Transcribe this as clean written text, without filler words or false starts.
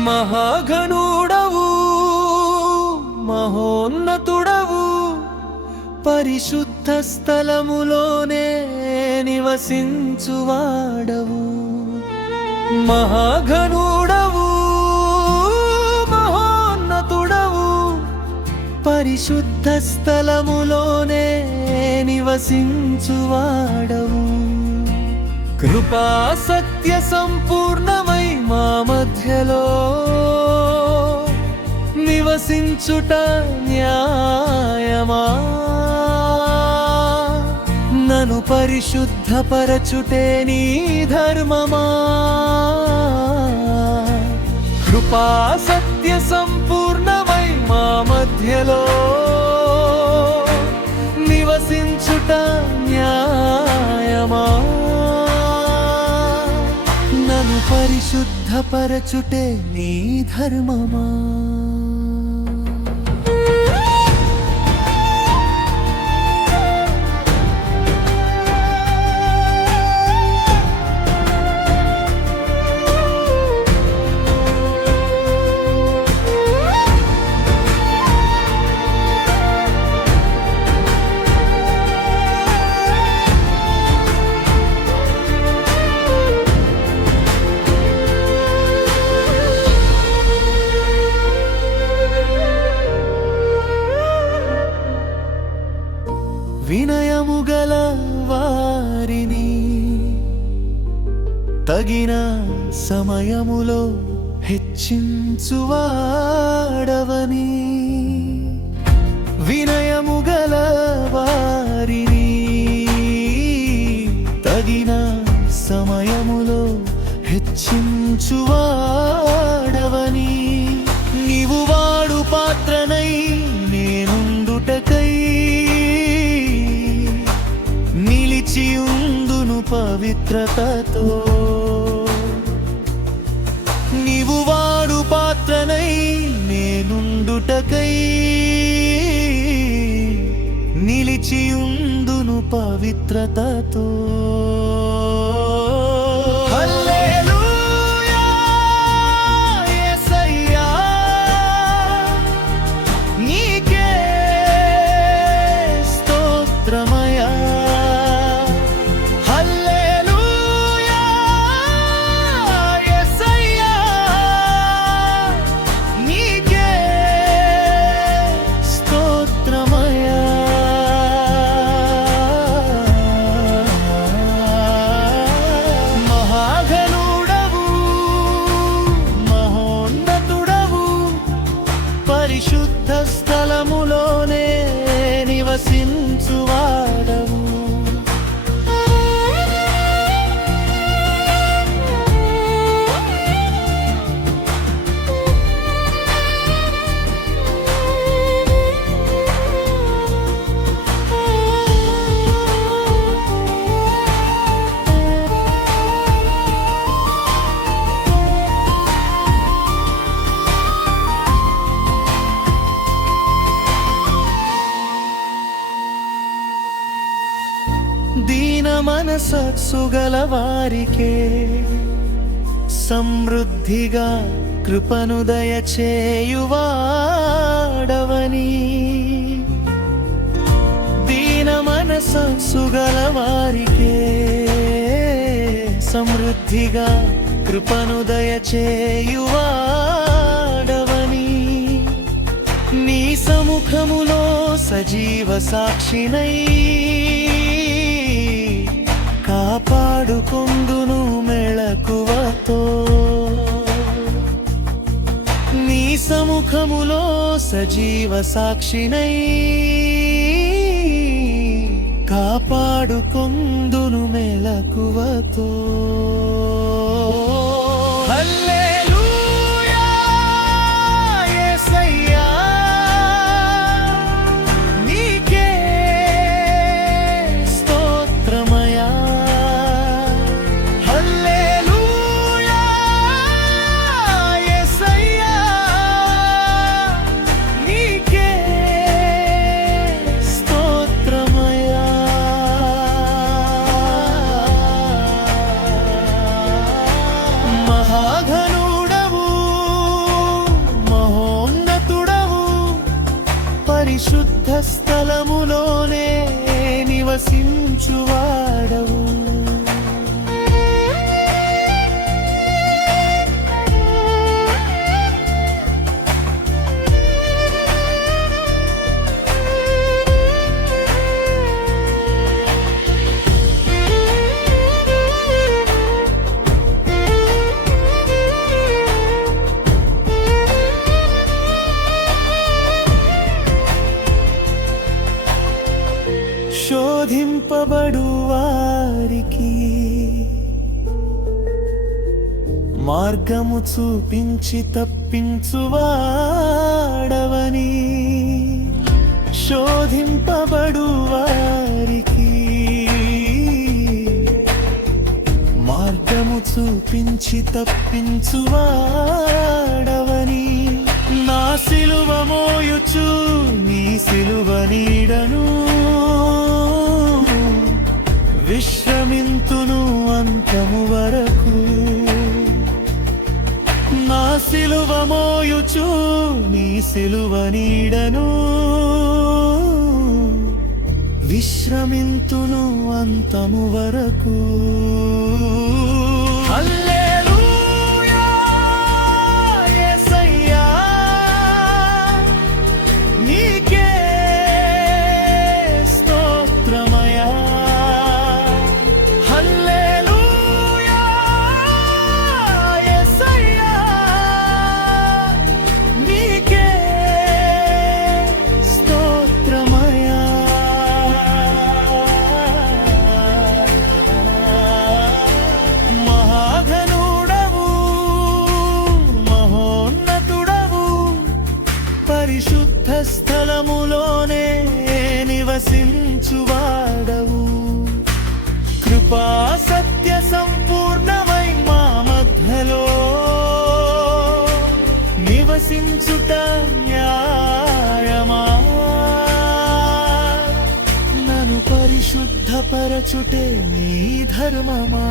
మహాఘనుడవు మహోన్నతుడవు పరిశుద్ధ స్థలములోనే నివసించువాడవు. మహాఘనుడవు మహోన్నతుడవు పరిశుద్ధ స్థలములోనే నివసించువాడవు. కృపా సత్య సంపూర్ణమై మా మధ్యలో నివసించుట న్యాయమా? నన్ను పరిశుద్ధపరచుటే నీ ధర్మమా? కృపా సత్య సంపూర్ణమై మా మధ్యలో నివసించుట న్యాయమా? నన్ను పరిశుద్ధపరచుటే నీ ధర్మమా? వినయము గల వారిని తగిన సమయములో హెచ్చించువాడవని. వినయము గల వారిని తగిన సమయములో హెచ్చించువాడవని. నీవు వాడు పాత్రనై నేనుండుటకై నిలిచియుందును పవిత్రతతో. నీవు వాడు పాత్రనై నేనుండుటకై నిలిచియుందును పవిత్రతతో. హల్లెలూయా యేసయ్యా నీకే స్తోత్రమయ్యా. పరిశుద్ధ స్థలములోనే నివసించువాడవు. దీన మనస్సు గల వారికే సమృద్ధిగా కృపను దయచేయువాడవని. దీన మనస్సు గల వారికే సమృద్ధిగా కృపను దయచేయువాడవని. నీ సముఖములో సజీవ సాక్షినై కాపాడుకొందును మెళకువతో. నీ సముఖములో సజీవ సాక్షినై కాపాడుకొందును మెళకువతో. హల్లెలూయా యేసయ్యా నీకే స్తోత్రమయ్యా. హల్లెలూయా యేసయ్యా నీకే స్తోత్రమయ్యా. మార్గము చూపించి తప్పించువాడవని శోధింపబడు వారికి మార్గము చూపించి తప్పించువాడవని నా సిలువ మోయుచు నీ సిలువ నీడను విశ్రమింతును అంతము వరకు నా సిలువ మోయుచు నీ సిలువ నీడను విశ్రమింతును అంతము వరకు హల్లెలూయా యేసయ్యా నీకే స్తోత్రమయ్యా హల్లెలూయా యేసయ్యా నీకే స్తోత్రమయ్యా మహాఘనుడవు మహోన్నతుడవు పరిశుద్ధ స్థలములోనే నివసించువాడవు కృపా సత్య సంపూర్ణమై మా మధ్యలో నివసించుట న్యాయమా నన్ను పరిశుద్ధపరచుటే నీ ధర్మమా